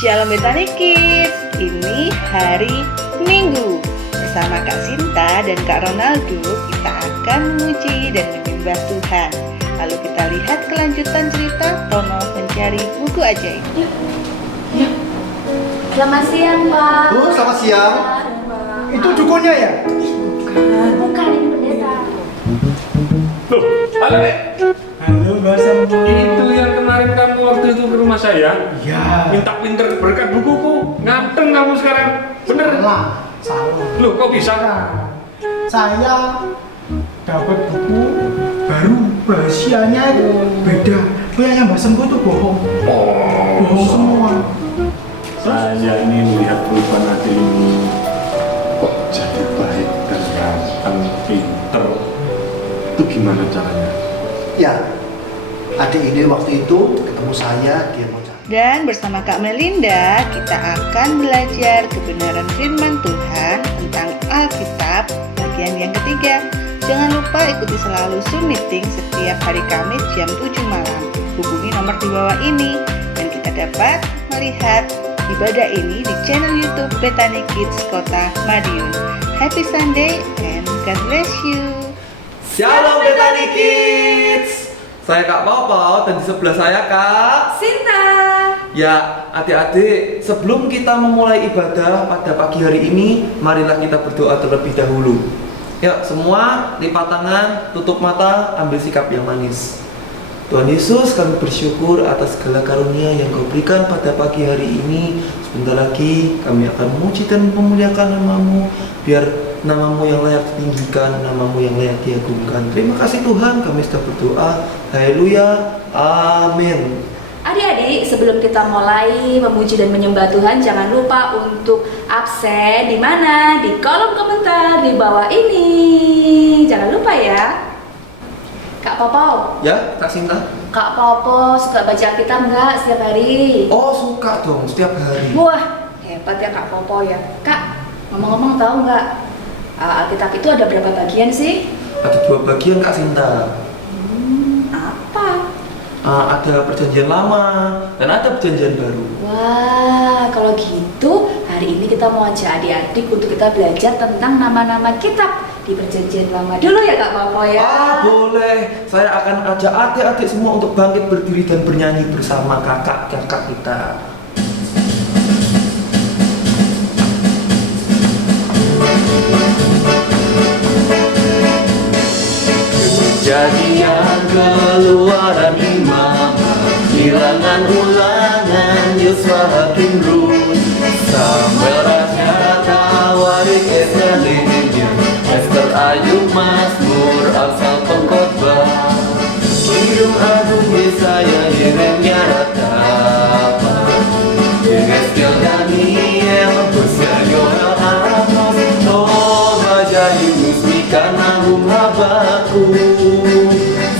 Shalom Betani Kids, ini hari Minggu. Bersama Kak Sinta dan Kak Ronaldo, kita akan memuji dan menyembah Tuhan. Lalu kita lihat kelanjutan cerita Tono mencari buku ajaib. Yuk. Selamat siang, Pak. Bu, selamat siang. Itu dukunnya ya? Bukan, ini pendeta. Loh, halo Nek. Halo, Mbak Sambo. Itu yang kemarin kamu waktu itu ke rumah saya. Ya. Minta pinter berkat bukuku. Nganteng kamu sekarang. Bener? Salah. Loh, kok bisa? Saya dapat buku baru, rahasianya itu beda. Punyanya Mbak Sambo itu bohong. Bohong semua. Saya ini melihat perubahan adik ini kok jadi baik dan ganteng, pinter. Itu gimana caranya? Ya, adik ini waktu itu ketemu saya, dia mau cari. Dan bersama Kak Melinda, kita akan belajar kebenaran firman Tuhan tentang Alkitab bagian yang ketiga. Jangan lupa ikuti selalu Zoom meeting setiap hari Kamis jam 7 malam. Hubungi nomor di bawah ini dan kita dapat melihat ibadah ini di channel YouTube Betani Kids Kota Madiun. Happy Sunday and God bless you. Shalom Betani Kids. Saya Kak Pau dan di sebelah saya Kak Sinta. Ya, adik-adik, sebelum kita memulai ibadah pada pagi hari ini, marilah kita berdoa terlebih dahulu. Ya, semua lipat tangan, tutup mata, ambil sikap yang manis. Tuhan Yesus, kami bersyukur atas segala karunia yang Kau berikan pada pagi hari ini. Sebentar lagi kami akan memuji dan memuliakan nama-Mu, biar nama-Mu yang layak ditinggikan, nama-Mu yang layak diagungkan. Terima kasih Tuhan, kami sudah berdoa. Haleluya, amin. Adik-adik, sebelum kita mulai memuji dan menyembah Tuhan, jangan lupa untuk absen di mana? Di kolom komentar di bawah ini. Jangan lupa ya. Kak Popo. Ya, Kak Sinta. Kak Popo suka baca Alkitab nggak setiap hari? Oh, suka dong setiap hari. Wah, hebat ya Kak Popo ya. Kak, ngomong-ngomong tahu nggak Alkitab itu ada berapa bagian sih? Ada 2 bagian Kak Sinta. Apa? Ada perjanjian lama dan ada perjanjian baru. Wah, kalau gitu hari ini kita mau ajak adik-adik untuk kita belajar tentang nama-nama kitab di perjanjian lama dulu ya Kak Popo ya. Boleh. Saya akan ajak adik-adik semua untuk bangkit berdiri dan bernyanyi bersama kakak-kakak kita. Kejadian, Keluaran, Imamat, Bilangan, Ulangan, Yosua, Hakim, Rut, Samuel, Raja, Tawarik, Ester, Nehemia, Ester, Ayub, Mazmur, Amsal, Pengkhotbah, Kidung, Agung, Yesaya, Yeremia, Ratapan, Yehezkiel, Daniel, Hosea, Yoel, Amos, Tobia, Yunus, Mika, Nahum, Habakuk,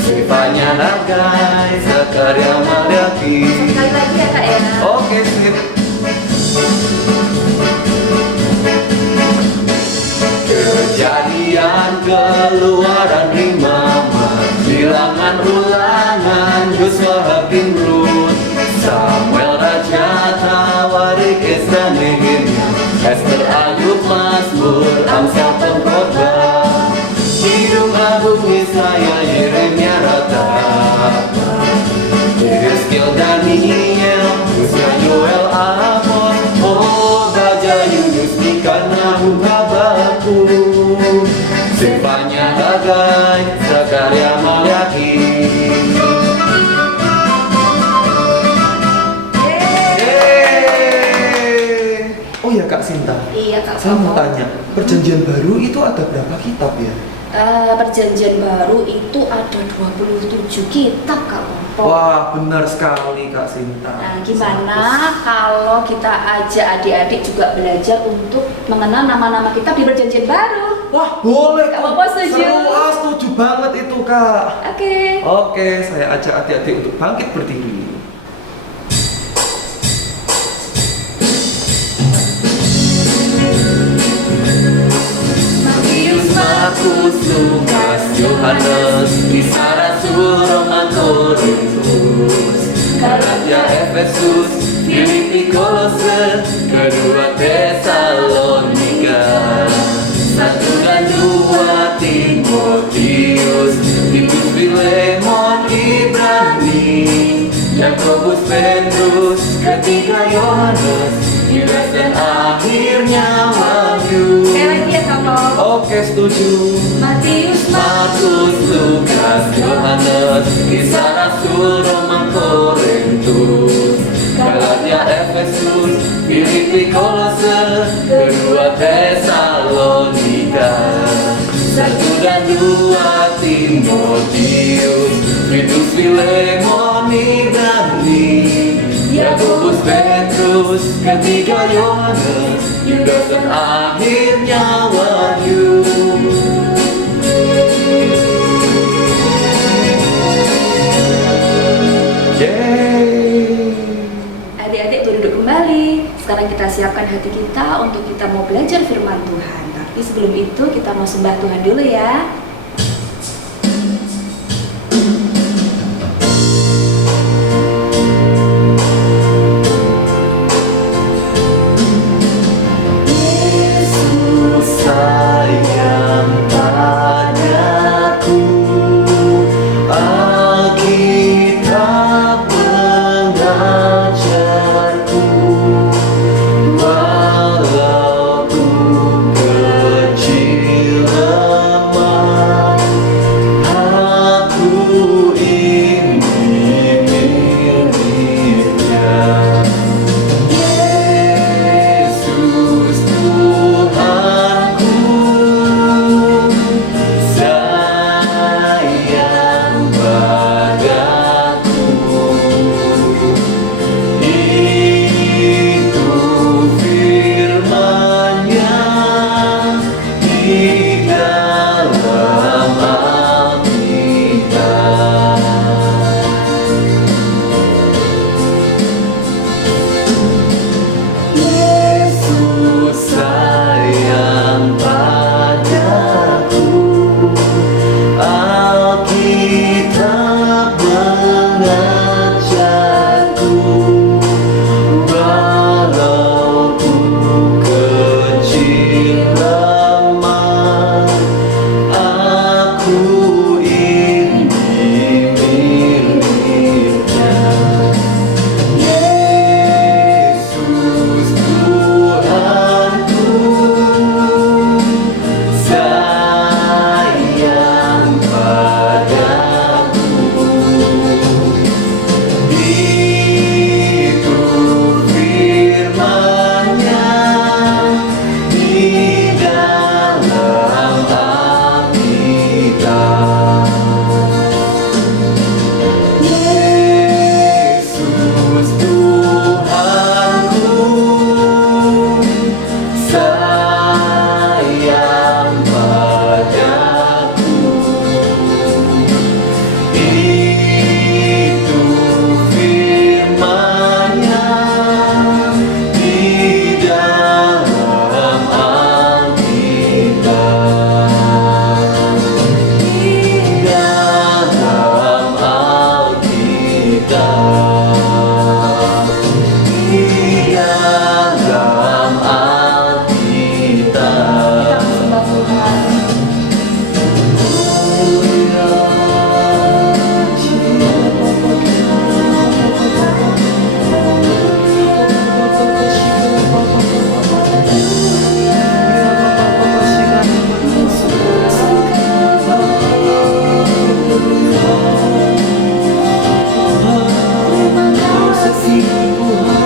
Sefanya, Hagai, Zakaria, Malyaki. Sekali lagi ya Kak ya. Oke, sip. Kejadian, Keluaran, Imamat, Bilangan, Ulangan, Yosua, Hakim, Rut, Samuel, Raja, Tawarik, Ester, Nehemia, Ester, Ayub, Mazmur, Amsal, Pengkhotbah, Kidung, Agung, Yesaya, Yeremia, Ratapan, Yehezkiel, Daniel, Hosea, Yoel, Amos, Tobia, Yunus, Mika, Nahum, Habakuk, Sefanya, Hagai, Zakaria, Malyaki. Oh ya Kak Sinta, Iya Kak saya mau Popo. tanya, perjanjian baru itu ada berapa kitab ya? Perjanjian baru itu ada 27 kitab Kak Popo. Wah, benar sekali Kak Sinta. Nah, gimana kalau kita ajak adik-adik juga belajar untuk mengenal nama-nama kitab di perjanjian baru? Wah, boleh Kak kok. Popo setuju? Seru, setuju banget itu Kak. Oke. Oke, saya ajak adik-adik untuk bangkit berdiri. Matius, Markus, Lukas, Yohanes, Isa, Rasul, Roma, Korintus, Galatia, Efesus, Filipi, Kolose, kedua Tesalonika, 1 dan 2 Timotius, Titus, Filemon, Ibrani, Yakobus, Petrus, ketiga Yohanes, Yudas dan akhirnya Wahyu. Sekali lagi ya tolong. Oke, setuju. Matius, Markus, Lukas, Yohanes, Kisah Rasul, Roma, Korintus, Galatia, Efesus, Filipi, Kolose, kedua Tesalonika, 1 dan 2 Timotius, Titus, Filemon, Ibrani, Yakobus, Petrus, ketiga Yohanes, Yudas dan akhirnya Wahyu. adik-adik duduk kembali. Sekarang kita siapkan hati kita untuk kita mau belajar firman Tuhan. Tapi sebelum itu kita mau sembah Tuhan dulu ya. Yesus sayang padaku, Alkitab mengajarku, walau ku kecil lemah, aku ingin miliknya. Yesus Tuhanku, sayang padaku, itu firman-Nya di dalam Alkitab. Yesus sayang padaku, Alkitab mengajarku, walau ku kecil lemah, aku ingin miliknya. Yesus Tuhanku, sayang padaku, itu firman-Nya di dalam Alkitab. Yesus Tuhanku, sayang padaku, itu firman-Nya di dalam Alkitab. Di dalam Alkitab, di dalam Alkitab. Kita sembah Tuhan. Terima kasih Tuhan.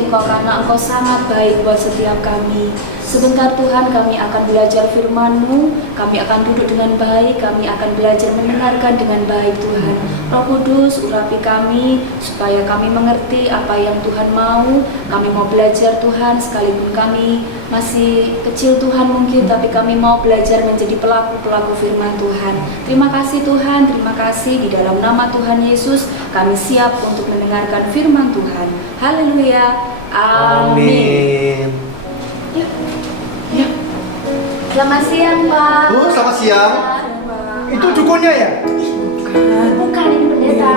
kasih Engkau karena Engkau sangat baik buat setiap kami. Sebentar Tuhan kami akan belajar firman-Mu, kami akan duduk dengan baik, kami akan belajar mendengarkan dengan baik Tuhan. Roh Kudus urapi kami supaya kami mengerti apa yang Tuhan mau. Kami mau belajar Tuhan sekalipun kami masih kecil Tuhan mungkin, tapi kami mau belajar menjadi pelaku-pelaku firman Tuhan. Terima kasih Tuhan, terima kasih di dalam nama Tuhan Yesus kami siap untuk mendengarkan firman Tuhan. Haleluya. Amin. Yuk. Yuk. Selamat siang Pak. Selamat siang. Itu dukunnya ya? Bukan, ini pendeta.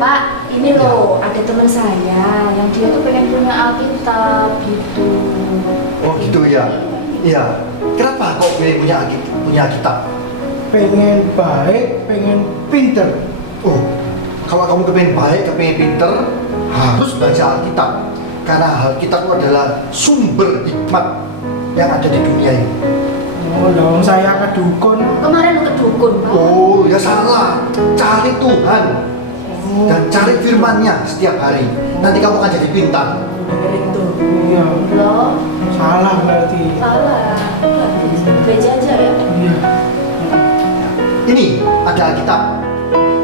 Pak, ini loh ada teman saya yang dia tuh pengen punya Alkitab gitu. Oh gitu ya. Iya. Kenapa kok pengen punya kitab? Pengen baik, pengen pinter. Oh, kalau kamu kepengen baik, kepengen pinter, harus baca Alkitab. Karena Alkitab itu adalah sumber hikmat yang ada di dunia ini. Oh dong, saya ke dukun. Kemarin lu ke dukun, Pak. Oh, ya salah. Cari Tuhan Oh, dan cari firman-Nya setiap hari. Nanti kamu akan jadi pintar. Dengerin tuh. iya. Loh, Salah berarti. salah. Gereja aja ya. Iya. Ini ada Alkitab.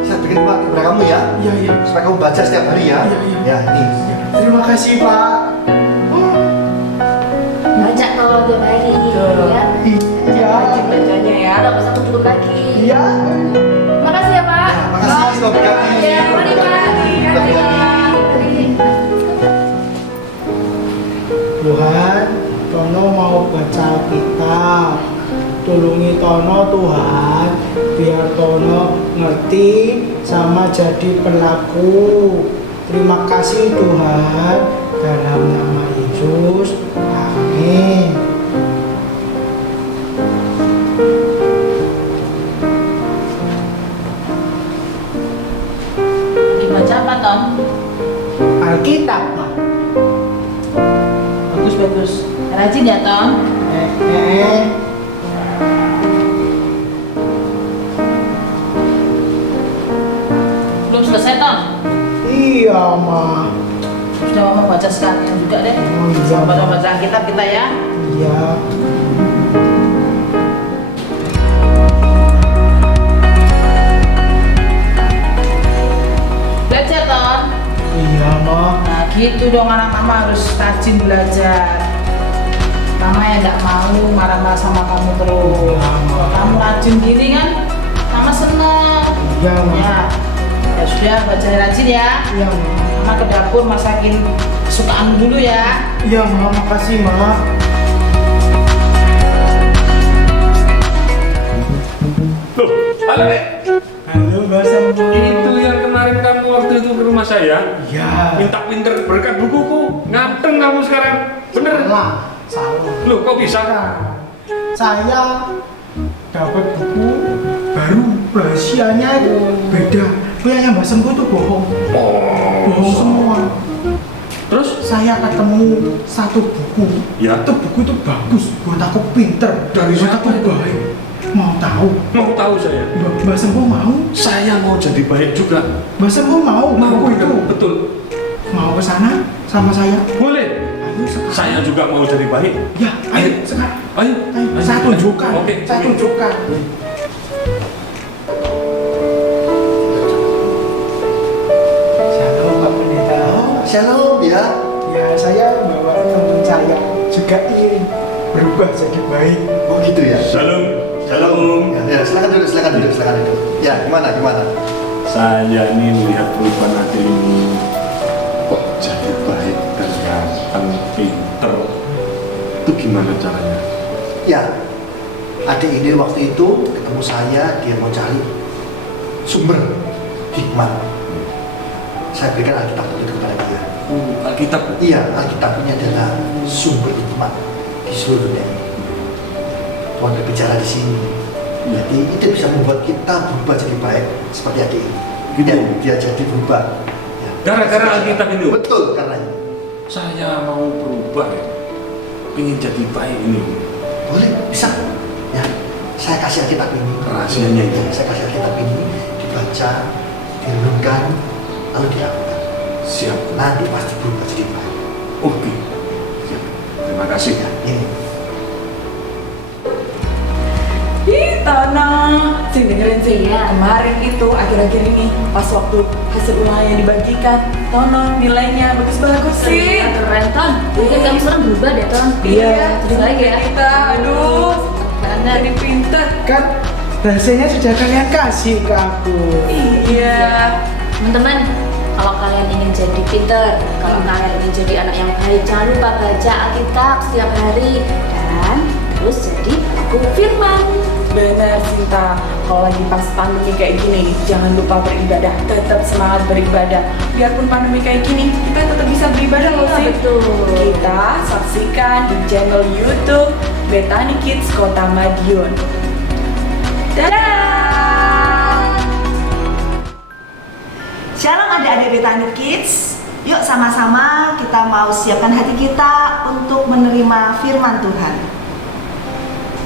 Saya bikin Pak kepada kamu ya, Iya, iya. supaya kamu baca setiap hari ya. Iya, iya. Ya, ini. Terima kasih, Pak. Baca kalau tiap hari ya. Iya. Rajin bacanya ya. Udah bisa ke dukun lagi. Iya. Makasih ya, Pak. Ya, makasih, semoga berkati. Ya, mari Pak. Mari. Tuhan, Tono mau baca Alkitab. Tulungi Tono Tuhan, biar Tono ngerti sama jadi pelaku. Terima kasih Tuhan, dalam nama Yesus, amin. Dibaca apa, Tom? Alkitab, Pak. Bagus. Rajin ya, Tom? Eh. Belum selesai, Tom? Iya, Ma. Sudah mau baca sekalian juga deh. Oh, iya. Sama baca Alkitab kita ya. Iya. Belajar, Tom. Iya, Ma. Nah, gitu dong anak mama harus rajin belajar. Mama yang nggak mau marah-marah sama kamu terus. Iya, Ma. Kalau kamu rajin gini kan, mama seneng. Iya, Ma. Ya, ya sudah baca rajin ya. Iya, Ma. Mama ke dapur masakin kesukaan dulu ya. Iya, Ma. Makasih, Ma. Loh, halo Nek. Halo, Mbak Sambo. Itu yang kemarin kamu waktu itu ke rumah saya. Iya. Minta pinter berkat bukuku. Nganteng kamu sekarang. Bener? Salah. Loh, kok bisa? Saya dapat buku baru, rahasianya itu beda. Punyanya Mbak Sembo itu bohong. Bohong semua. Terus? Saya ketemu satu buku. Ya. Itu buku itu bagus, buat aku pinter, Dari buat siapa aku itu? baik. Mau tahu? Mau tahu saya? Mbak Sembo mau? Saya mau jadi baik juga. Mbak Sembo mau buku itu? Betul. Mau ke sana sama saya? Boleh. Ayo sekarang. Saya juga mau jadi baik. Ya, ayo sekarang. Ayo. Ayo, saya tunjukkan. Oke. Saya tunjukkan. Shalom Pak Pendeta. Shalom ya. Ya, saya bawa teman saya juga ingin berubah jadi baik. Oh gitu ya. Shalom. Shalom. Ya, silakan duduk. Ya, gimana? Saya ini melihat perubahan adik ini kok jadi baik dan ganteng, pinter. Itu gimana caranya? Ya, adik ini waktu itu ketemu saya, dia mau cari sumber hikmat. Saya berikan Alkitab itu kepada dia. Alkitab. Iya, Alkitab ini adalah sumber hikmat di seluruh dunia ini. Tuhan berbicara di sini. Jadi itu bisa membuat kita berubah jadi baik seperti adik ini. Gitu. Dan dia jadi berubah. Ya. Gara-gara Alkitab itu? Betul, karena itu. Saya mau berubah ya. Pengen jadi baik ini. Boleh, bisa. Ya, saya kasih Alkitab ini. Rahasianya itu. Ya, saya kasih Alkitab ini dibaca, direnungkan, lalu diamalkan. Siap. Nanti pasti berubah jadi baik. Oke. Siap. Terima kasih ya. Ya. Ih, Tono, sing dengerin sih ya. Kemarin itu akhir-akhir ini pas waktu hasil ulangannya dibagikan, Tono nilainya bagus-bagus sih. Keren Ton. Jadi kan kamu sekarang berubah deh Ton. Iya, Jadi baik ya. kita, aduh, jadi pinter. Kan bahasanya sudah kalian kasih ke aku. Iya. Teman-teman, kalau kalian ingin jadi pinter, kalau kalian ingin jadi anak yang baik, jangan lupa baca Alkitab setiap hari dan terus jadi pelaku firman. Benar Sinta, kalau lagi pas pandemi kayak gini, jangan lupa beribadah, tetap semangat beribadah. Biarpun pandemi kayak gini, kita tetap bisa beribadah loh Iya, sih. betul. Kita saksikan di channel YouTube Bethany Kids Kota Madiun. Dadah! Shalom adik-adik Bethany Kids. Yuk sama-sama kita mau siapkan hati kita untuk menerima firman Tuhan.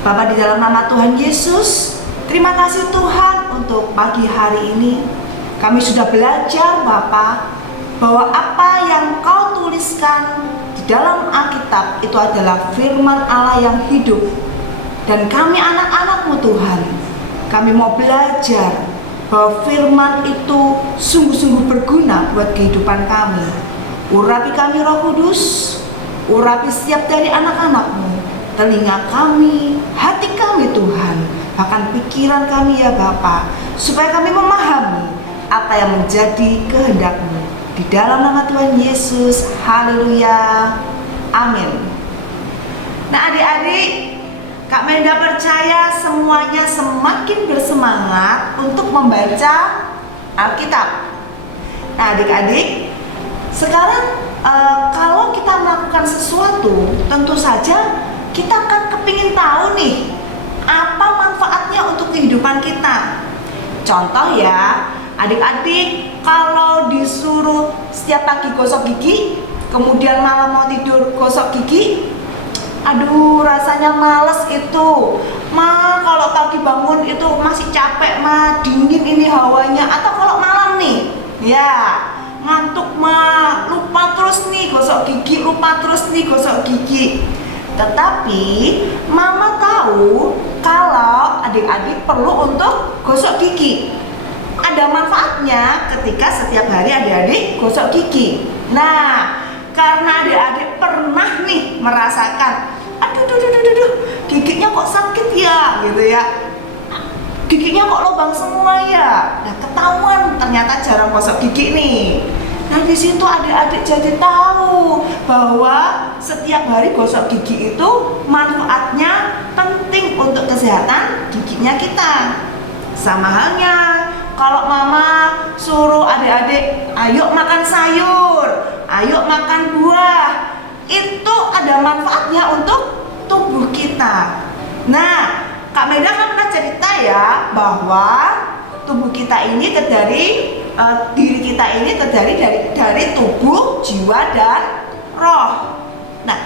Bapa, di dalam nama Tuhan Yesus, terima kasih Tuhan untuk pagi hari ini. Kami sudah belajar Bapa, bahwa apa yang Kau tuliskan di dalam Alkitab itu adalah firman Allah yang hidup. Dan kami anak-anak-Mu Tuhan, kami mau belajar bahwa firman itu sungguh-sungguh berguna buat kehidupan kami. Urapi kami Roh Kudus, urapi setiap dari anak-anak-Mu, telinga kami, hati kami Tuhan, bahkan pikiran kami ya Bapa, supaya kami memahami apa yang menjadi kehendak-Mu. Di dalam nama Tuhan Yesus, haleluya, amin. Nah adik-adik, Kak Menda percaya semuanya semakin bersemangat untuk membaca Alkitab. Nah adik-adik, sekarang kalau kita melakukan sesuatu, tentu saja kita akan kepingin tahu nih apa manfaatnya untuk kehidupan kita. Contoh ya, adik-adik kalau disuruh setiap pagi gosok gigi, kemudian malam mau tidur gosok gigi, aduh rasanya males itu. Kalau pagi bangun itu masih capek dingin ini hawanya. Atau kalau malam nih, ya ngantuk lupa terus nih gosok gigi, lupa terus nih gosok gigi. Tetapi Mama tahu kalau adik-adik perlu untuk gosok gigi. Ada manfaatnya ketika setiap hari adik-adik gosok gigi. Nah, karena adik-adik pernah nih merasakan, aduh, giginya kok sakit ya, gitu ya. Giginya kok lubang semua ya. Nah, ketahuan ternyata jarang gosok gigi nih. Nah, di situ adik-adik jadi tahu bahwa setiap hari gosok gigi itu manfaatnya penting untuk kesehatan giginya kita. Sama halnya kalau Mama suruh adik-adik, ayo makan sayur, ayo makan buah, itu ada manfaatnya untuk tubuh kita. Nah, Kak Meda kan pernah cerita ya bahwa tubuh kita ini diri kita ini terdiri dari tubuh, jiwa, dan roh. Nah,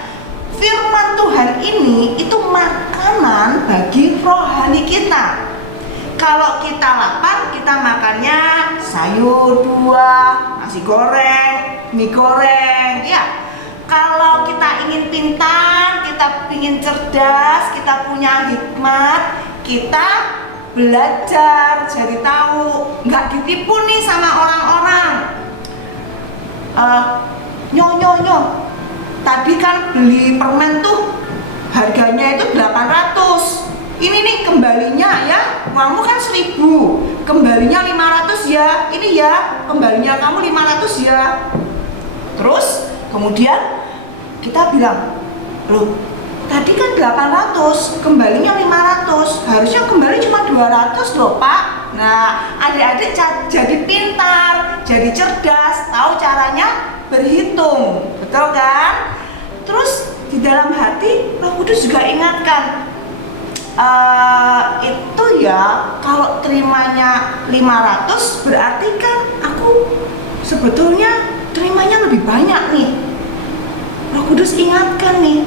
firman Tuhan ini itu makanan bagi rohani kita. Kalau kita lapar, kita makannya sayur, buah, nasi goreng, mie goreng, ya. Kalau kita ingin pintar, kita ingin cerdas, kita punya hikmat, kita belajar, jadi tahu, nggak ditipu nih sama orang-orang. Nyo, tadi kan beli permen tuh harganya itu 800. Ini nih kembalinya ya, uangmu kan 1000, kembalinya 500 ya. Ini ya, kembalinya kamu 500 ya. Terus kemudian kita bilang, loh, tadi kan 800, kembalinya 500, harusnya kembali cuma 200 loh Pak. Nah, adik-adik jadi pintar, jadi cerdas, tahu caranya berhitung, betul kan? Terus di dalam hati Roh Kudus juga ingatkan, itu ya kalau terimanya 500 berarti kan aku sebetulnya terimanya lebih banyak nih. Roh Kudus ingatkan nih,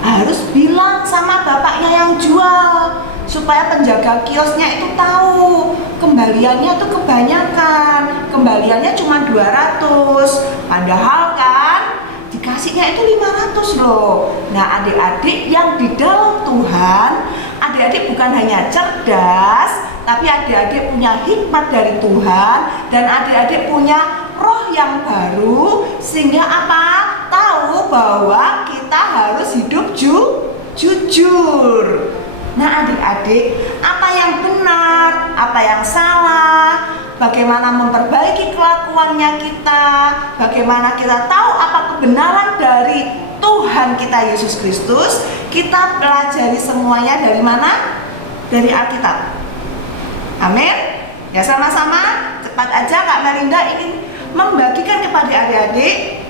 harus bilang sama bapaknya yang jual supaya penjaga kiosnya itu tahu kembaliannya tuh kebanyakan, kembaliannya cuma 200, padahal kan di dikasihnya itu 500 loh. Nah adik-adik yang di dalam Tuhan, adik-adik bukan hanya cerdas, tapi adik-adik punya hikmat dari Tuhan, dan adik-adik punya roh yang baru, sehingga apa? Tahu bahwa kita harus hidup jujur. Nah adik-adik, apa yang benar, apa yang salah, bagaimana memperbaiki kelakuannya kita, bagaimana kita tahu apa kebenaran dari Tuhan kita Yesus Kristus, kita pelajari semuanya dari mana? Dari Alkitab. Amin. Ya sama-sama, cepat aja Kak Melinda ingin membagikan kepada adik-adik.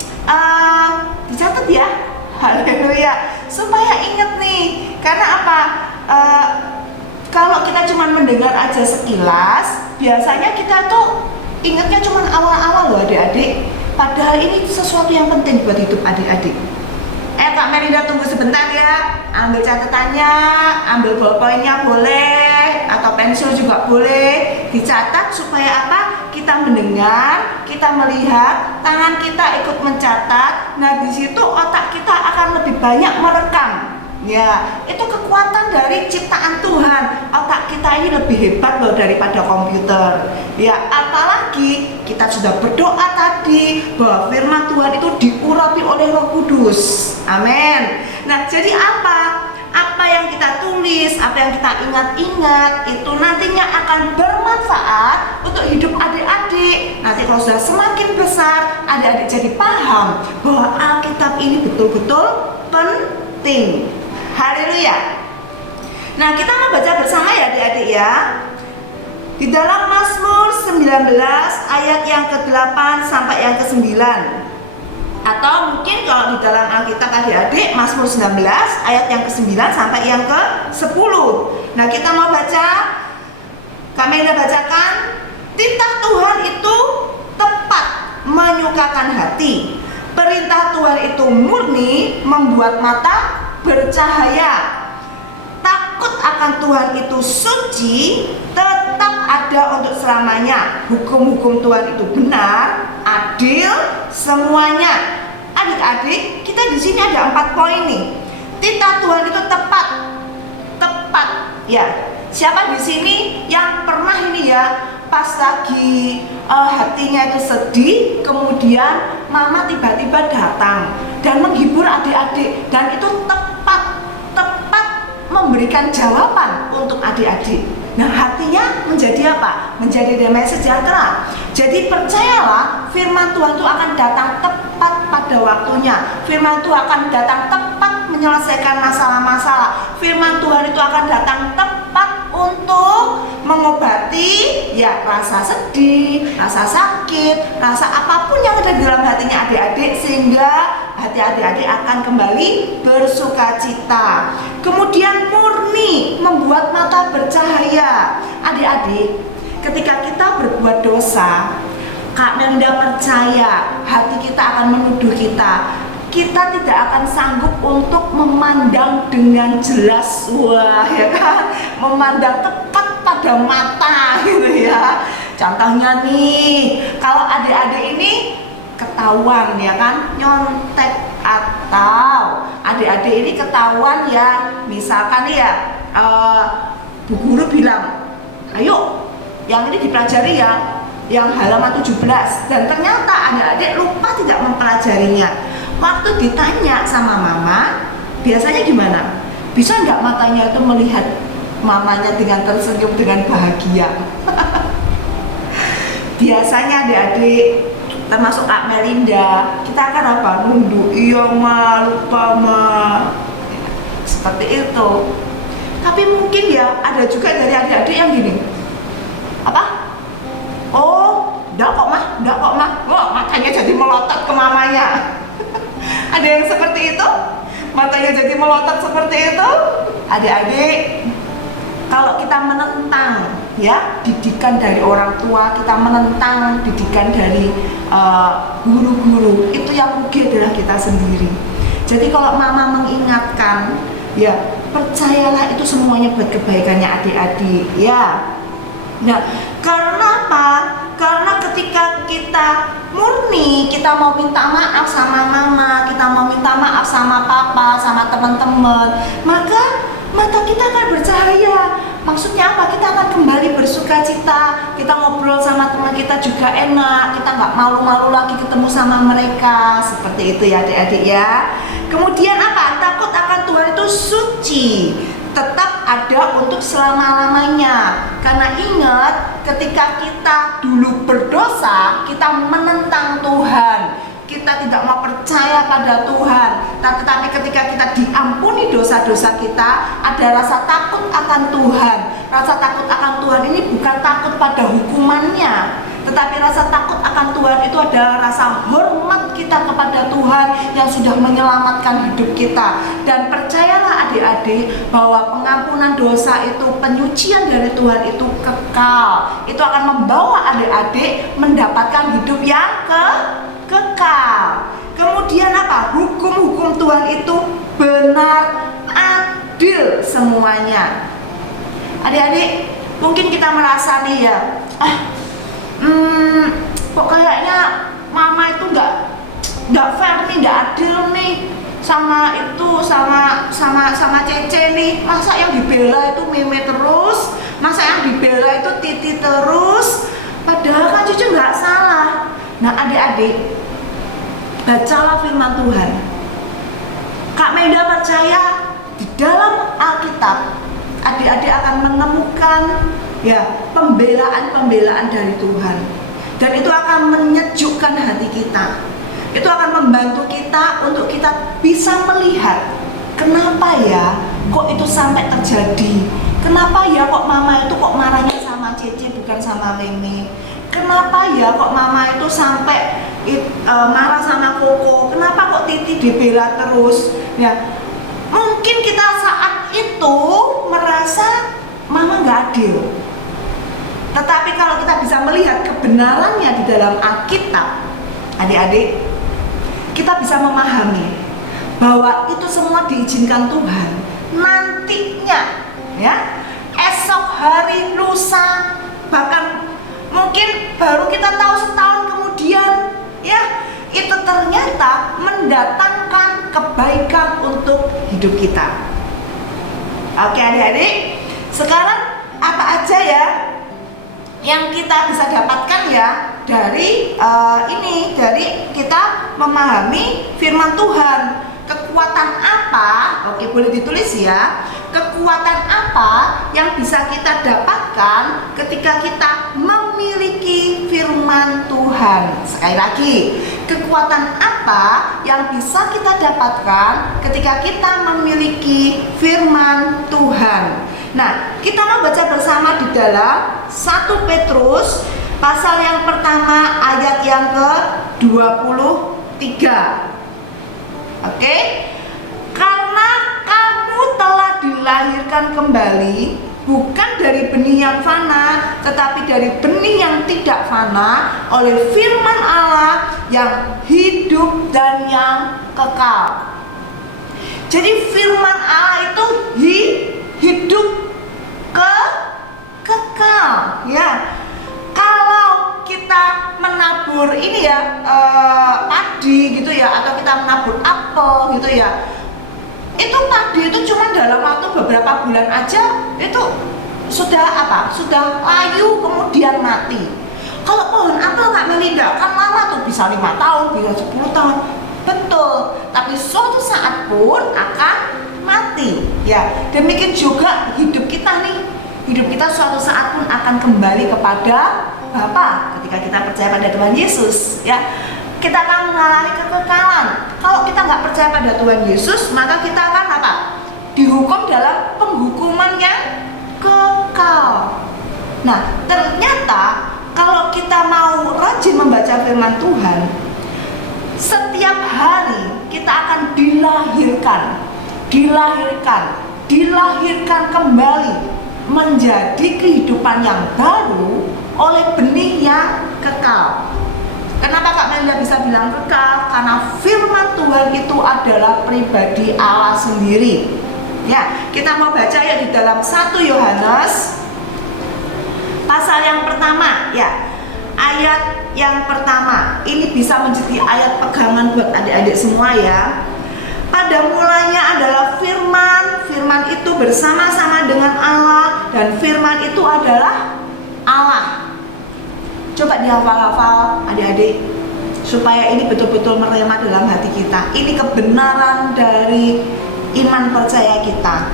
Dicatat ya, haleluya, supaya ingat nih. Karena apa? Kalau kita cuma mendengar aja sekilas, biasanya kita tuh ingatnya cuma awal-awal loh adik-adik. Padahal ini sesuatu yang penting buat hidup adik-adik. Kak Melinda tunggu sebentar ya. Ambil catatannya, ambil ballpointnya boleh, atau pensil juga boleh. Dicatat supaya apa? Kita mendengar, kita melihat, tangan kita ikut mencatat. Nah di situ otak kita akan lebih banyak merekam. Ya, itu kekuatan dari ciptaan Tuhan. Otak kita ini lebih hebat loh daripada komputer. Ya, apalagi kita sudah berdoa tadi bahwa firman Tuhan itu diurapi oleh Roh Kudus. Amin. Nah, jadi apa? Apa yang kita tulis, apa yang kita ingat-ingat, itu nantinya akan bermanfaat untuk hidup adik-adik. Nanti kalau sudah semakin besar, adik-adik jadi paham bahwa Alkitab ini betul-betul penting. Haleluya. Nah, kita mau baca bersama ya adik-adik ya. Di dalam Mazmur 19 ayat yang ke-8 sampai yang ke-9. Atau mungkin kalau di dalam Alkitab adik-adik Mazmur 19 ayat yang ke-9 sampai yang ke-10. Nah, kita mau baca. Kami sudah bacakan. Titah Tuhan itu tepat, menyukakan hati. Perintah Tuhan itu murni, membuat mata bercahaya. Takut akan Tuhan itu suci, tetap ada untuk selamanya. Hukum-hukum Tuhan itu benar, adil semuanya. Adik-adik, kita di sini ada 4 poin nih. Titah Tuhan itu tepat, ya. Siapa di sini yang pernah ini ya, pas lagi hatinya itu sedih, kemudian mama tiba-tiba datang dan menghibur adik-adik, dan itu tepat memberikan jawaban untuk adik-adik. Nah, hatinya menjadi apa? Menjadi damai sejahtera. Jadi percayalah, firman Tuhan itu akan datang tepat pada waktunya. Firman Tuhan akan datang tepat menyelesaikan masalah-masalah. Firman Tuhan itu akan datang tepat untuk mengobati ya rasa sedih, rasa sakit, rasa apapun yang ada di dalam hatinya adik-adik, sehingga hati adik-adik akan kembali bersukacita. Kemudian murni, membuat mata bercahaya. Adik-adik, ketika kita berbuat dosa, Kak Melinda percaya hati kita akan menuduh kita. Kita tidak akan sanggup untuk memandang dengan jelas, wah ya kan, memandang tepat pada mata gitu ya. Contohnya nih, kalau adik-adik ini ketahuan ya kan nyontek, atau adik-adik ini ketahuan ya, misalkan ya Bu Guru bilang, ayo yang ini dipelajari ya, yang halaman 17, dan ternyata adik-adik lupa tidak mempelajarinya. Waktu ditanya sama mama, biasanya gimana? Bisa nggak matanya itu melihat mamanya dengan tersenyum, dengan bahagia? Biasanya adik-adik, termasuk Kak Melinda, kita akan apa? Nunduk, iya ma, lupa ma, seperti itu. Tapi mungkin ya ada juga dari adik-adik yang gini, apa? Oh, enggak kok mah, wah matanya jadi melotot ke mamanya. Ada yang seperti itu? Matanya jadi melotot seperti itu? Adik-adik, kalau kita menentang ya didikan dari orang tua, kita menentang didikan dari guru-guru, itu yang rugi adalah kita sendiri. Jadi kalau mama mengingatkan, ya percayalah itu semuanya buat kebaikannya adik-adik ya. Nah, karena apa? Karena ketika kita murni, kita mau minta maaf sama mama, kita mau minta maaf sama papa, sama teman-teman, maka mata kita akan bercahaya. Maksudnya apa? Kita akan kembali bersuka cita. Kita ngobrol sama teman kita juga enak. Kita nggak malu-malu lagi ketemu sama mereka. Seperti itu ya adik-adik ya. Kemudian apa? Takut akan Tuhan itu suci, tetap ada untuk selama-lamanya. Karena ingat, ketika kita dulu berdosa, kita menentang Tuhan, kita tidak mau percaya pada Tuhan. Tetapi ketika kita diampuni dosa-dosa kita, ada rasa takut akan Tuhan. Rasa takut akan Tuhan ini bukan takut pada hukumannya, tetapi rasa takut akan Tuhan itu adalah rasa hormat kita kepada Tuhan yang sudah menyelamatkan hidup kita. Dan percayalah adik-adik bahwa pengampunan dosa itu, penyucian dari Tuhan itu kekal. Itu akan membawa adik-adik mendapatkan hidup yang kekal. Kemudian apa? Hukum-hukum Tuhan itu benar, adil semuanya. Adik-adik, mungkin kita merasa nih ya, kok kayaknya mama itu nggak fair nih, nggak adil nih sama Cece nih. Masa yang dibela itu Meme terus, masa yang dibela itu Titi terus, padahal kan Cucu nggak salah. Nah adik-adik, bacalah firman Tuhan. Kak Meda percaya di dalam Alkitab adik-adik akan menemukan ya pembelaan-pembelaan dari Tuhan, dan itu akan menyejukkan hati kita. Itu akan membantu kita untuk kita bisa melihat kenapa ya kok itu sampai terjadi. Kenapa ya kok mama itu kok marahnya sama Cece bukan sama Meme. Kenapa ya kok mama itu sampai marah sama Koko. Kenapa kok Titi dibela terus ya. Mungkin kita saat itu merasa mama nggak adil, tetapi kalau kita bisa melihat kebenarannya di dalam Alkitab, adik-adik, kita bisa memahami bahwa itu semua diizinkan Tuhan. Nantinya ya, esok hari, lusa, bahkan mungkin baru kita tahu setahun kemudian ya, itu ternyata mendatangkan kebaikan untuk hidup kita. Oke adik-adik, sekarang apa aja ya yang kita bisa dapatkan ya dari dari kita memahami firman Tuhan. Kekuatan apa? Oke, boleh ditulis ya. Kekuatan apa yang bisa kita dapatkan ketika kita memiliki firman Tuhan? Sekali lagi, kekuatan apa yang bisa kita dapatkan ketika kita memiliki firman Tuhan? Nah, kita mau baca bersama di dalam 1 Petrus pasal yang pertama ayat yang ke-23. Oke? Karena kamu telah dilahirkan kembali bukan dari benih yang fana, tetapi dari benih yang tidak fana oleh firman Allah yang hidup dan yang kekal. Jadi firman Allah itu hidup kekal ya. Kalau kita menabur ini ya padi gitu ya, atau kita menabur apel gitu ya, itu padi itu cuma dalam waktu beberapa bulan aja itu sudah layu kemudian mati. Kalau pohon apel Kak Melinda kan lama tuh, bisa 5 tahun, bisa 10 tahun, betul. Tapi suatu saat pun akan mati ya. Demikian juga hidup kita nih, hidup kita suatu saat pun akan kembali kepada Bapa ketika kita percaya pada Tuhan Yesus ya. Kita akan mengalami kekekalan. Kalau kita nggak percaya pada Tuhan Yesus, maka kita akan apa? Dihukum dalam penghukuman yang kekal. Nah, ternyata kalau kita mau rajin membaca firman Tuhan, setiap hari kita akan dilahirkan kembali menjadi kehidupan yang baru oleh benih yang kekal. Kenapa Kak Melinda bisa bilang kekal? Karena firman Tuhan itu adalah pribadi Allah sendiri. Ya, kita mau baca ya di dalam 1 Yohanes pasal yang pertama ya. Ayat yang pertama ini bisa menjadi ayat pegangan buat adik-adik semua ya. Pada mulanya adalah firman, firman itu bersama-sama dengan Allah, dan firman itu adalah Allah. Coba dihafal-hafal adik-adik, supaya ini betul-betul merema dalam hati kita. Ini kebenaran dari iman percaya kita.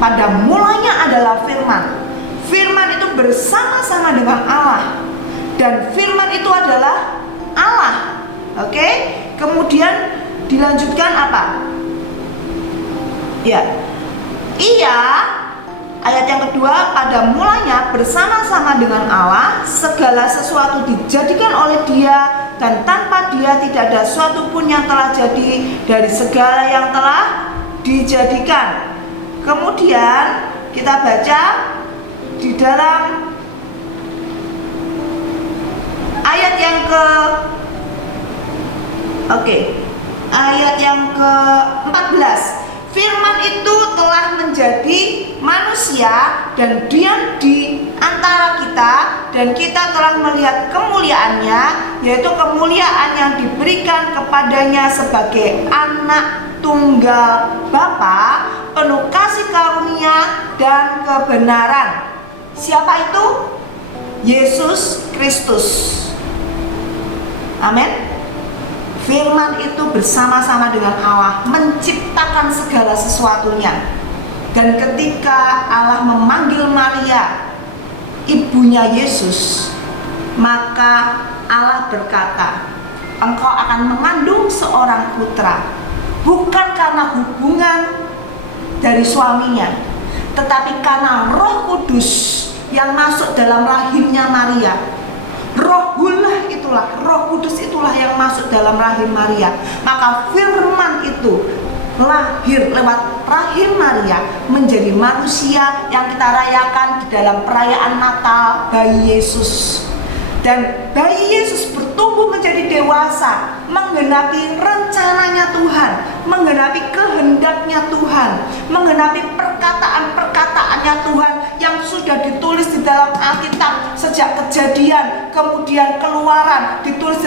Pada mulanya adalah firman. Firman itu bersama-sama dengan Allah, dan firman itu adalah Allah. Oke? Kemudian dilanjutkan apa? Ya. Ia, ayat yang kedua, pada mulanya bersama-sama dengan Allah, segala sesuatu dijadikan oleh Dia, dan tanpa Dia tidak ada suatu pun yang telah jadi dari segala yang telah dijadikan. Kemudian kita baca di dalam ayat yang ayat yang ke-14. Firman itu telah menjadi manusia dan diam di antara kita, dan kita telah melihat kemuliaannya, yaitu kemuliaan yang diberikan kepadanya sebagai anak tunggal Bapa, penuh kasih karunia dan kebenaran. Siapa itu? Yesus Kristus. Amin. Firman itu bersama-sama dengan Allah menciptakan segala sesuatunya. Dan ketika Allah memanggil Maria, ibunya Yesus, maka Allah berkata, engkau akan mengandung seorang putra, bukan karena hubungan dari suaminya, tetapi karena Roh Kudus yang masuk dalam rahimnya Maria. Rohullah itulah, Roh Kudus itulah yang masuk dalam rahim Maria. Maka firman itu lahir lewat rahim Maria menjadi manusia yang kita rayakan di dalam perayaan Natal bayi Yesus. Dan bayi Yesus bertumbuh menjadi dewasa, menggenapi rencananya Tuhan, menggenapi kehendaknya Tuhan, menggenapi perkataan-perkataannya Tuhan yang sudah ditulis di dalam Alkitab sejak Kejadian, kemudian Keluaran, ditulis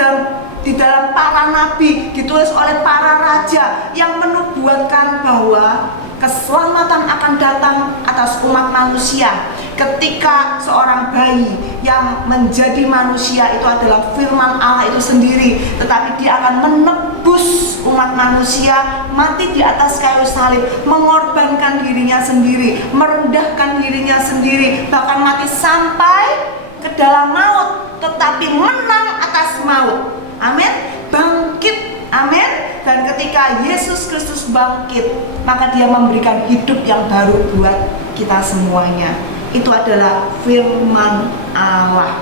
di dalam para nabi, ditulis oleh para raja yang menubuatkan bahwa keselamatan akan datang atas umat manusia. Ketika seorang bayi yang menjadi manusia itu adalah firman Allah itu sendiri, tetapi dia akan menebus umat manusia, mati di atas kayu salib, mengorbankan dirinya sendiri, merendahkan dirinya sendiri, bahkan mati sampai ke dalam maut, tetapi menang atas maut. Amin. Bangkit. Amin. Dan ketika Yesus Kristus bangkit, maka Dia memberikan hidup yang baru buat kita semuanya. Itu adalah firman Allah.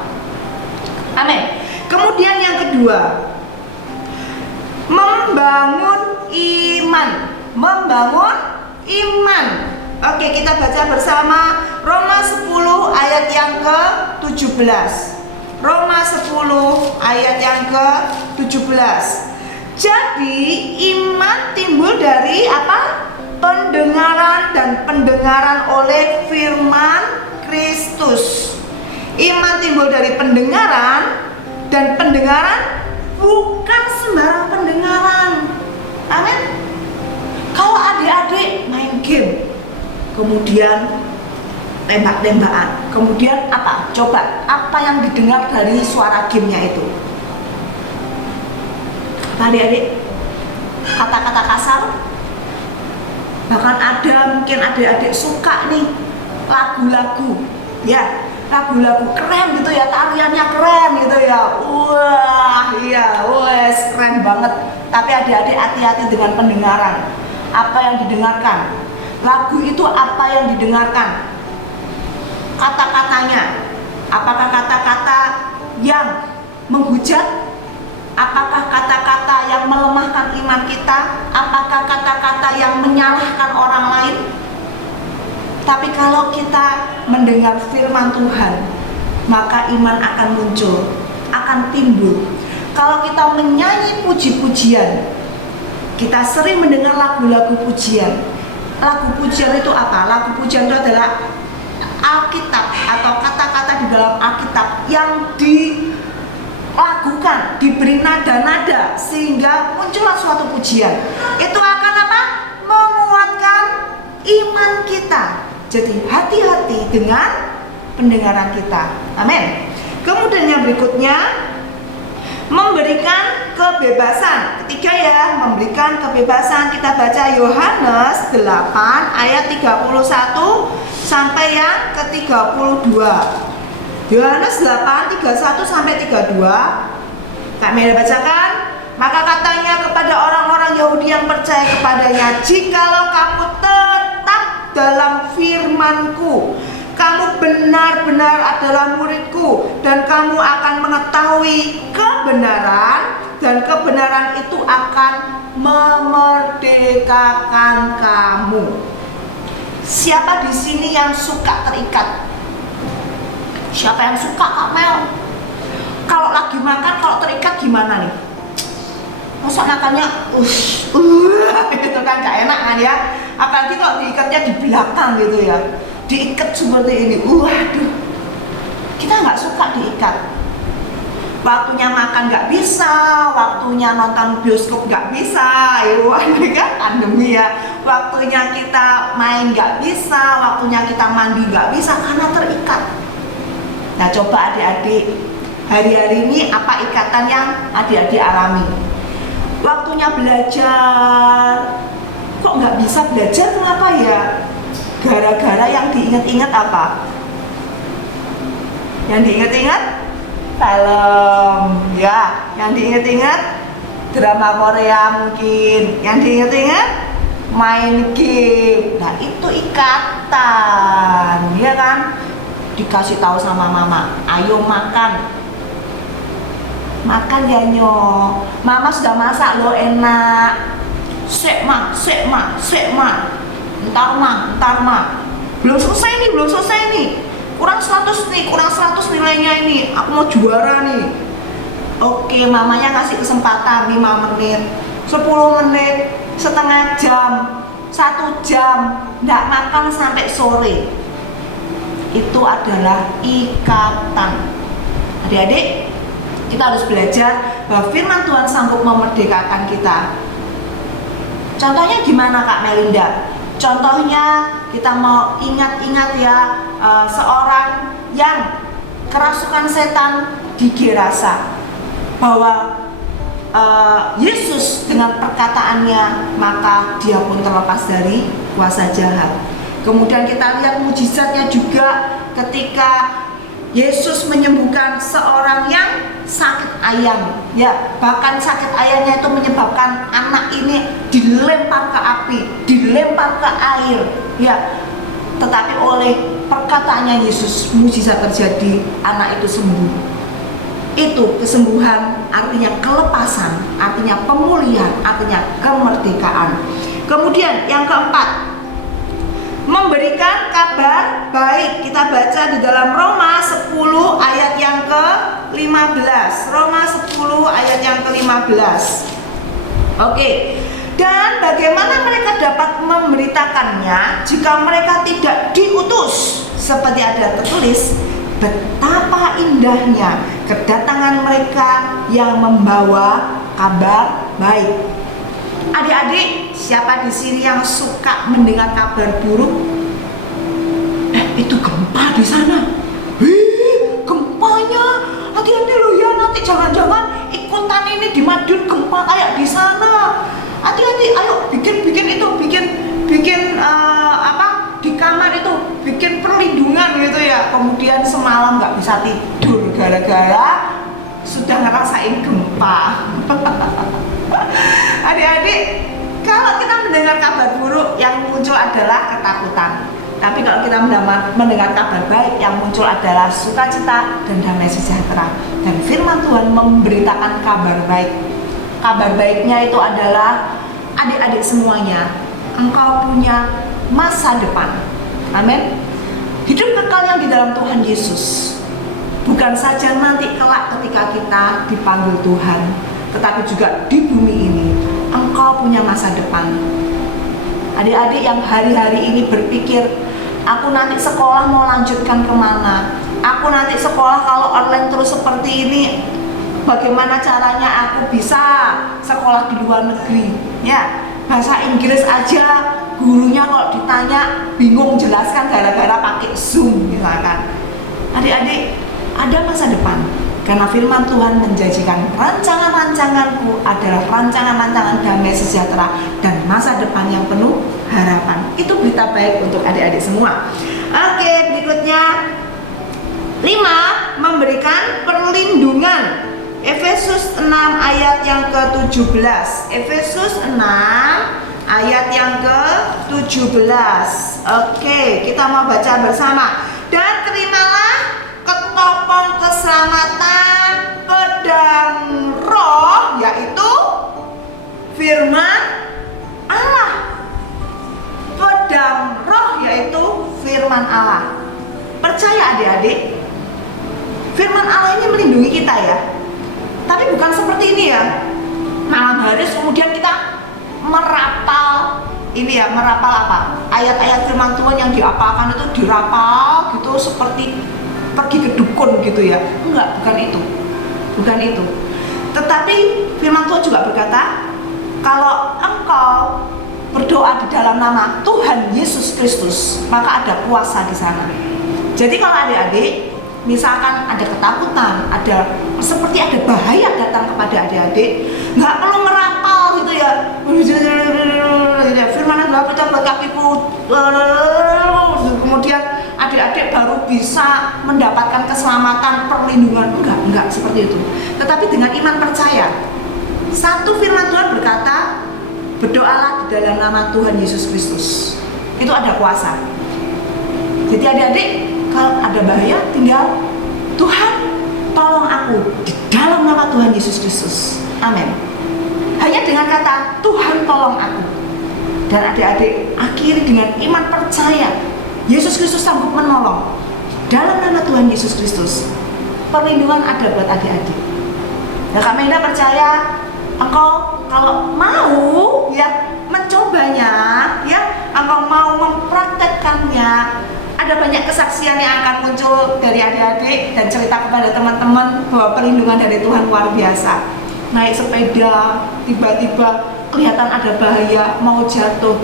Amin. Kemudian yang kedua, membangun iman. Membangun iman. Oke, kita baca bersama Roma 10 ayat yang ke-17. Roma 10 ayat yang ke-17. Jadi iman timbul dari apa? Pendengaran, dan pendengaran oleh firman Kristus. Iman timbul dari pendengaran, dan pendengaran bukan sembarang pendengaran. Amin. Kalau adik-adik main game, kemudian tembak-tembakan, kemudian apa? Coba, apa yang didengar dari suara gamenya itu? Adik-adik, kata-kata kasar. Bahkan ada mungkin adik-adik suka nih lagu-lagu, ya, lagu-lagu keren gitu ya, tariannya keren gitu ya. Wah, iya, wes keren banget. Tapi adik-adik hati-hati dengan pendengaran. Apa yang didengarkan? Lagu itu apa yang didengarkan? Kata-katanya. Apakah kata-kata yang menghujat? Apakah kata-kata yang melemahkan iman kita? Apakah kata-kata yang menyalahkan orang lain? Tapi kalau kita mendengar firman Tuhan, maka iman akan muncul, akan timbul. Kalau kita menyanyi puji-pujian, kita sering mendengar lagu-lagu pujian. Lagu pujian itu apa? Lagu pujian itu adalah Alkitab atau kata-kata di dalam Alkitab yang dilakukan, diberi nada-nada sehingga muncullah suatu pujian, itu akan apa? Menguatkan iman kita. Jadi hati-hati dengan pendengaran kita. Amin. Kemudian yang berikutnya, memberikan kebebasan. Ketiga ya, memberikan kebebasan. Kita baca Yohanes 8 ayat 31 sampai yang ke-32. Yohanes 8 31 sampai 32. Kak Mela bacakan. Maka katanya kepada orang-orang Yahudi yang percaya kepadanya, jikalau kamu tetap dalam firman-Ku, kamu benar-benar adalah murid-Ku, dan kamu akan mengetahui kebenaran, dan kebenaran itu akan memerdekakan kamu. Siapa di sini yang suka terikat? Siapa yang suka, Kak Mel? Kalau lagi makan, kalau terikat gimana nih? Masa makannya gitu kan, gak enak kan ya? Apalagi kalau diikatnya di belakang gitu ya, diikat seperti ini, waduh, kita nggak suka diikat. Waktunya makan nggak bisa, waktunya nonton bioskop nggak bisa, ini kan pandemi ya. Waktunya kita main nggak bisa, waktunya kita mandi nggak bisa karena terikat. Nah coba adik-adik, hari-hari ini apa ikatan yang adik-adik alami? Waktunya belajar, kok nggak bisa belajar, kenapa ya? Gara-gara yang diingat-ingat apa? Yang diingat-ingat film, ya. Yang diingat-ingat drama Korea mungkin. Yang diingat-ingat main game. Nah itu ikatan, ya kan? Dikasih tahu sama mama, ayo makan. Makan ya nyok, mama sudah masak loh enak. Sek ma, Ntar ma, belum selesai nih, kurang 100 nilainya ini, aku mau juara nih. Oke, mamanya kasih kesempatan 5 menit, 10 menit, setengah jam, 1 jam, nggak makan sampai sore. Itu adalah ikatan. Adik-adik, kita harus belajar bahwa firman Tuhan sanggup memerdekakan kita. Contohnya gimana Kak Melinda? Contohnya kita mau ingat-ingat ya, seorang yang kerasukan setan di Gerasa, bahwa Yesus dengan perkataannya maka dia pun terlepas dari kuasa jahat. Kemudian kita lihat mujizatnya juga ketika Yesus menyembuhkan seorang yang sakit ayam, ya, bahkan sakit ayamnya itu menyebabkan anak ini dilempar ke api, dilempar ke air, ya. Tetapi oleh perkataannya Yesus, mujizat terjadi, anak itu sembuh. Itu kesembuhan artinya kelepasan, artinya pemulihan, artinya kemerdekaan. Kemudian yang keempat, memberikan kabar baik. Kita baca di dalam Roma 10 ayat yang ke-15. Roma 10 ayat yang ke-15. Oke. Dan bagaimana mereka dapat memberitakannya jika mereka tidak diutus? Seperti ada tertulis, betapa indahnya kedatangan mereka yang membawa kabar baik. Adik-adik, siapa di sini yang suka mendengar kabar buruk? Itu gempa di sana. Gempanya, hati-hati loh ya, nanti jangan-jangan ikutan ini di Madiun gempa kayak di sana. Hati-hati, ayo bikin di kamar itu bikin perlindungan gitu ya. Kemudian semalam nggak bisa tidur gara-gara sudah ngerasain gempa. Adik-adik, kalau kita mendengar kabar buruk, yang muncul adalah ketakutan. Tapi kalau kita mendengar kabar baik, yang muncul adalah sukacita dan damai sejahtera. Dan firman Tuhan memberitakan kabar baik. Kabar baiknya itu adalah adik-adik semuanya, engkau punya masa depan. Amin. Hidup kekal yang di dalam Tuhan Yesus. Bukan saja nanti kelak ketika kita dipanggil Tuhan, tetapi juga di bumi ini engkau punya masa depan. Adik-adik yang hari-hari ini berpikir, Aku nanti sekolah mau lanjutkan kemana? Aku nanti sekolah kalau online terus seperti ini, bagaimana caranya aku bisa sekolah di luar negeri? Ya, bahasa Inggris aja gurunya kalau ditanya bingung jelaskan gara-gara pakai Zoom misalkan. Adik-adik, ada masa depan karena firman Tuhan menjanjikan rancangan-rancanganku adalah rancangan-rancangan damai sejahtera dan masa depan yang penuh harapan. Itu berita baik untuk adik-adik semua. Oke, berikutnya 5. Memberikan perlindungan. Efesus 6 ayat yang ke-17. Efesus 6 ayat yang ke-17. Oke, kita mau baca bersama. Dan terimalah ketopong keselamatan pedang roh, yaitu firman Allah. Pedang roh yaitu firman Allah. Percaya adik-adik, firman Allah ini melindungi kita ya. Tapi bukan seperti ini ya, malam hari kemudian kita merapal ini ya, merapal apa? Ayat-ayat firman Tuhan yang diapalkan itu dirapal gitu seperti pergi ke dukun gitu ya. Enggak, bukan itu. Bukan itu. Tetapi firman Tuhan juga berkata, kalau engkau berdoa di dalam nama Tuhan Yesus Kristus, maka ada kuasa di sana. Jadi kalau adik-adik misalkan ada ketakutan, ada seperti ada bahaya datang kepada adik-adik, nggak perlu merapal gitu ya. Firman Allah kita buat kakiku, kemudian adik-adik baru bisa mendapatkan keselamatan, perlindungan. Enggak seperti itu. Tetapi dengan iman percaya, satu firman Tuhan berkata, berdoalah di dalam nama Tuhan Yesus Kristus. Itu ada kuasa. Jadi adik-adik, kalau ada bahaya, tinggal Tuhan tolong aku di dalam nama Tuhan Yesus Kristus. Amin. Hanya dengan kata Tuhan tolong aku. Dan adik-adik akhiri dengan iman percaya Yesus Kristus sanggup menolong. Dalam nama Tuhan Yesus Kristus, perlindungan ada buat adik-adik. Nah, Kak Menda percaya engkau kalau mau ya mencobanya, ya engkau mau mempraktekkannya, ada banyak kesaksian yang akan muncul dari adik-adik dan cerita kepada teman-teman bahwa perlindungan dari Tuhan luar biasa. Naik sepeda, tiba-tiba kelihatan ada bahaya, mau jatuh,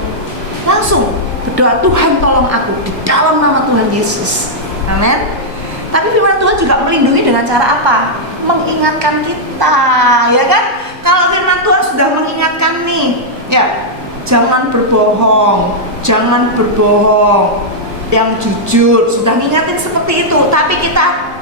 langsung berdoa, Tuhan tolong aku di dalam nama Tuhan Yesus. Amin. Tapi firman Tuhan juga melindungi dengan cara apa? Mengingatkan kita, ya kan? Kalau firman Tuhan sudah mengingatkan nih, ya jangan berbohong, yang jujur, sudah ngingetin seperti itu, tapi kita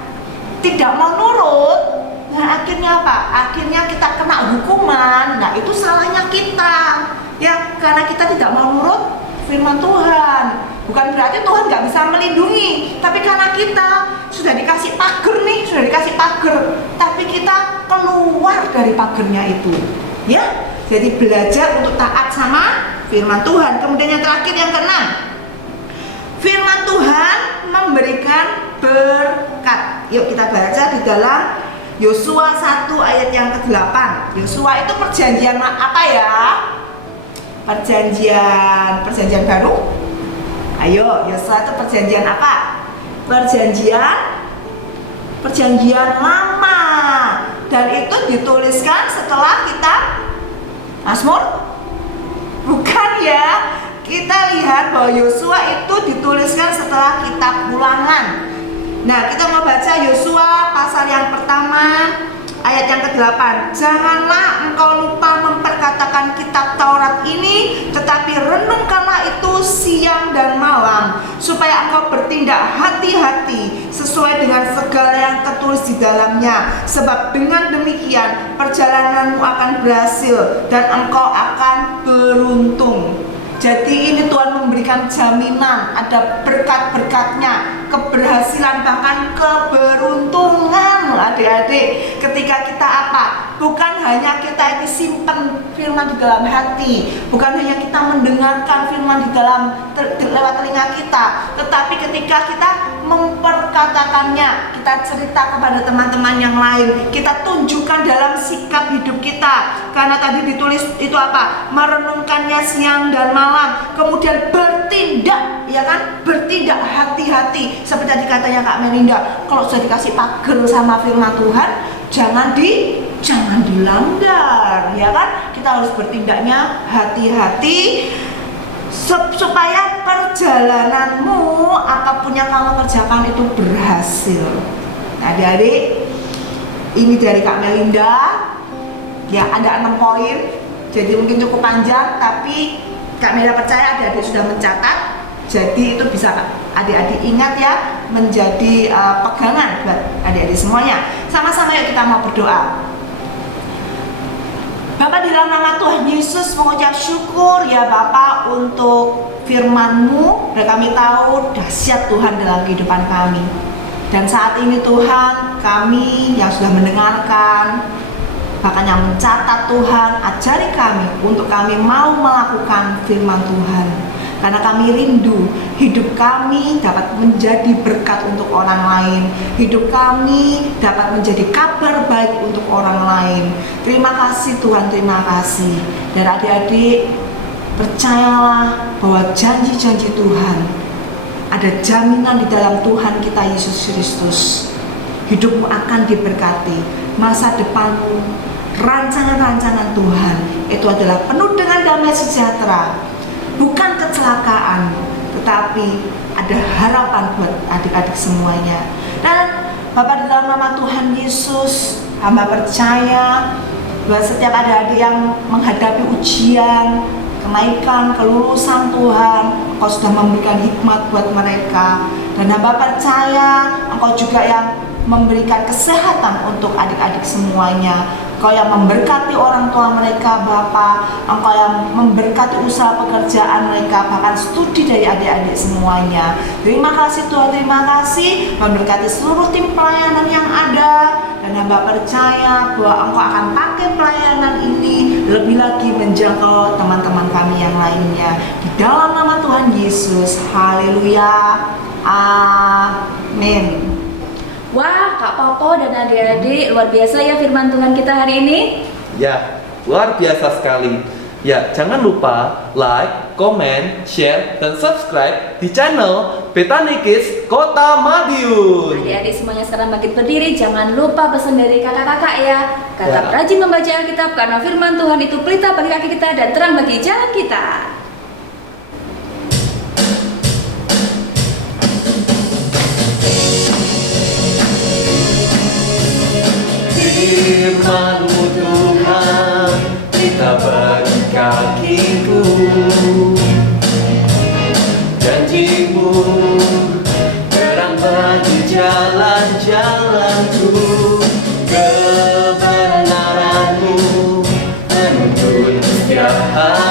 tidak mau nurut, nah akhirnya apa? Akhirnya kita kena hukuman. Nah itu salahnya kita, ya karena kita tidak mau nurut firman Tuhan. Bukan berarti Tuhan nggak bisa melindungi, tapi karena kita sudah dikasih pagar, tapi kita keluar dari pagernya itu, ya. Jadi belajar untuk taat sama firman Tuhan. Kemudian yang terakhir, yang keenam, firman Tuhan memberikan berkat. Yuk kita baca di dalam Yosua 1 ayat yang ke-8. Yosua itu perjanjian apa ya? Perjanjian baru. Ayo, Yosua itu perjanjian apa? Perjanjian lama. Dan itu dituliskan setelah kitab Mazmur? Bukan ya. Kita lihat bahwa Yosua itu dituliskan setelah kitab Ulangan. Nah, kita mau baca Yosua pasal yang pertama ayat yang ke-8. Janganlah engkau lupa memperkatakan kitab Taurat ini, tetapi renungkanlah itu siang dan malam, supaya engkau bertindak hati-hati sesuai dengan segala yang tertulis di dalamnya. Sebab dengan demikian perjalananmu akan berhasil dan engkau akan beruntung. Jadi ini Tuhan memberikan jaminan, ada berkat-berkatnya, keberhasilan, bahkan keberuntungan adik-adik, ketika kita apa? Bukan hanya kita ini simpen firman di dalam hati, bukan hanya kita mendengarkan firman di dalam lewat telinga kita, tetapi ketika kita memperkatakannya, kita cerita kepada teman-teman yang lain, kita tunjukkan dalam sikap hidup kita. Karena tadi ditulis itu apa? Merenungkannya siang dan malam, kemudian bertindak, ya kan? Bertindak hati-hati. Seperti tadi katanya Kak Melinda, kalau sudah dikasih pager sama firman Tuhan, jangan dilanggar, ya kan? Kita harus bertindaknya hati-hati supaya perjalananmu apapun yang kamu kerjakan itu berhasil. Nah, adik-adik, ini dari Kak Melinda. Ya, ada 6 poin. Jadi mungkin cukup panjang, tapi Kak Melinda percaya adik-adik sudah mencatat. Jadi itu bisa adik-adik ingat ya, menjadi pegangan buat adik-adik semuanya. Sama-sama yuk kita mau berdoa. Bapak, di dalam nama Tuhan Yesus mengucap syukur ya Bapak untuk firman-Mu, dan kami tahu dahsyat Tuhan dalam kehidupan kami. Dan saat ini Tuhan, kami yang sudah mendengarkan, bahkan yang mencatat Tuhan, ajari kami untuk kami mau melakukan firman Tuhan. Karena kami rindu hidup kami dapat menjadi berkat untuk orang lain, hidup kami dapat menjadi kabar baik untuk orang lain. Terima kasih Tuhan, terima kasih. Dan adik-adik, percayalah bahwa janji-janji Tuhan, ada jaminan di dalam Tuhan kita Yesus Kristus. Hidupmu akan diberkati, masa depanmu, rancangan-rancangan Tuhan itu adalah penuh dengan damai sejahtera. Bukan kecelakaan, tetapi ada harapan buat adik-adik semuanya. Dan Bapak, di dalam nama Tuhan Yesus, hamba percaya bahwa setiap adik-adik yang menghadapi ujian, kenaikan, kelulusan Tuhan, Engkau sudah memberikan hikmat buat mereka. Dan hamba percaya Engkau juga yang memberikan kesehatan untuk adik-adik semuanya. Engkau yang memberkati orang tua mereka, Bapak. Engkau yang memberkati usaha pekerjaan mereka, bahkan studi dari adik-adik semuanya. Terima kasih Tuhan, terima kasih. Memberkati seluruh tim pelayanan yang ada. Dan hamba percaya bahwa Engkau akan pakai pelayanan ini lebih lagi menjangkau teman-teman kami yang lainnya. Di dalam nama Tuhan Yesus, haleluya, amin. Wah, Kak Popo dan adik-adik, luar biasa ya firman Tuhan kita hari ini. Ya, luar biasa sekali. Ya, jangan lupa like, comment, share, dan subscribe di channel Bethany Kids Kota Madiun. Adik-adik semuanya sekarang bangkit berdiri, jangan lupa pesan dari kakak-kakak ya. Tetap Ya. rajin membaca Alkitab karena firman Tuhan itu pelita bagi kaki kita dan terang bagi jalan kita. Firman-Mu Tuhan, kita bagi kakiku. Janji-Mu, terang bagi jalan-jalanku. Kebenaran-Mu menuntun setiap hari.